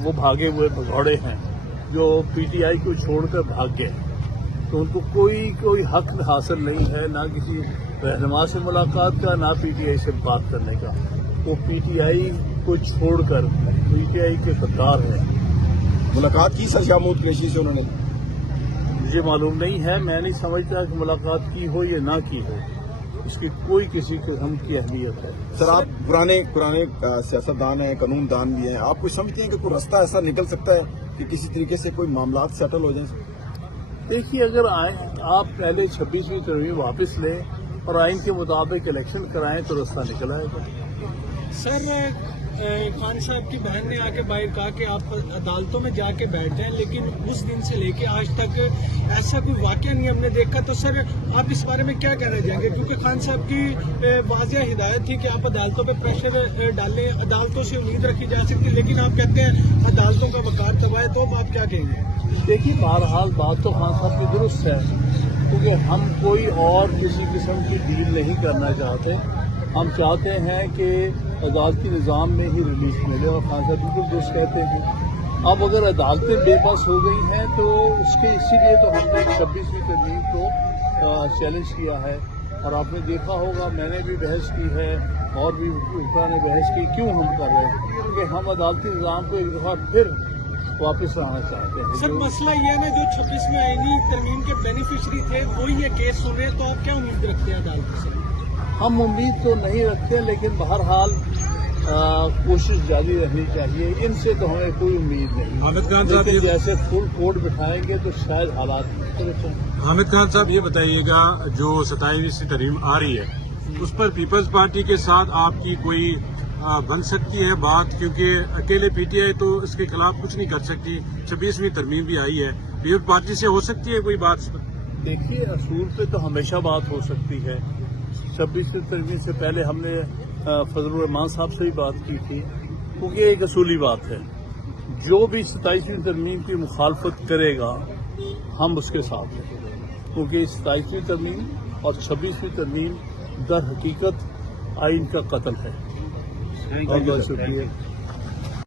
वो भागे हुए भगौड़े हैं जो पीटीआई को छोड़कर भाग गए, तो उनको कोई हक हासिल नहीं है, ना किसी रहनुमा से मुलाकात का, ना पीटीआई से बात करने का। वो पीटीआई को छोड़कर पीटीआई के गद्दार हैं। मुलाकात की सर शाहमूद कुरैशी से उन्होंने? मुझे मालूम नहीं है, मैं नहीं समझता कि मुलाकात की हो या ना की हो, इसकी कोई किसी किस्म की अहमियत है। सर आप पुराने सियासतदान हैं, कानून दान भी हैं, आप कुछ समझते हैं कि कोई रास्ता ऐसा निकल सकता है कि किसी तरीके से कोई मामला सेटल हो जाए? देखिए, अगर आप पहले 26वीं तरमीम वापस लें और आइन के मुताबिक इलेक्शन कराएं तो रास्ता निकल आएगा। सर खान साहब की बहन ने आके बाहर कहा कि आप अदालतों में जाके बैठ जाएं, लेकिन उस दिन से लेके आज तक ऐसा कोई वाकया नहीं हमने देखा। तो सर आप इस बारे में क्या कहना चाहेंगे, क्योंकि खान साहब की वाज़ेह हिदायत थी कि आप अदालतों पे प्रेशर डालें, अदालतों से उम्मीद रखी जा सकती, लेकिन आप कहते हैं अदालतों का वकार दबाए, तो आप क्या कहेंगे? देखिए, बहरहाल बात तो खान साहब की दुरुस्त है, क्योंकि हम कोई और किसी किस्म की डील नहीं करना चाहते। हम चाहते हैं कि अदालती निज़ाम में ही रिलीफ मिले, और खान साहब बिल्कुल दुरुस्त कहते हैं। अब अगर अदालतें बेबस हो गई हैं तो इसीलिए तो हमने 26वीं तरमीम को चैलेंज किया है। और आपने देखा होगा, मैंने भी बहस की है और भी उल्टा ने बहस की। क्यों हम कर रहे हैं? क्योंकि हम अदालती निज़ाम को एक दफ़ा फिर वापस लाना चाहते हैं। सर मसला ये है ना, जो 26वीं आईनी तरमीम के बेनिफिशरी थे वही ये केस सुने, तो आप क्या उम्मीद रखते हैं अदालत से? हम उम्मीद तो नहीं रखते, लेकिन बहरहाल कोशिश जारी रहनी चाहिए। इनसे तो हमें कोई उम्मीद नहीं। हामिद खान साहब, लेकिन जैसे फुल कोर्ट बिठाएंगे तो शायद हालात हामिद खान साहब ये बताइएगा, जो 27वीं तरमीम आ रही है उस पर पीपल्स पार्टी के साथ आपकी कोई बन सकती है बात, क्योंकि अकेले पीटीआई तो इसके खिलाफ कुछ नहीं कर सकती। 26वीं तरमीम भी आई है, पीपल्स पार्टी से हो सकती है कोई बात? देखिए, असूल पे तो हमेशा बात हो सकती है। 26वीं तरमीम से पहले हमने फजलुर रहमान साहब से भी बात की थी, क्योंकि एक असूली बात है, जो भी 27वीं तरमीम की मुखालफत करेगा हम उसके साथ हैं, क्योंकि 27वीं तरमीम और 26वीं तरमीम दर हकीकत आइन का कत्ल है। बहुत बहुत शुक्रिया।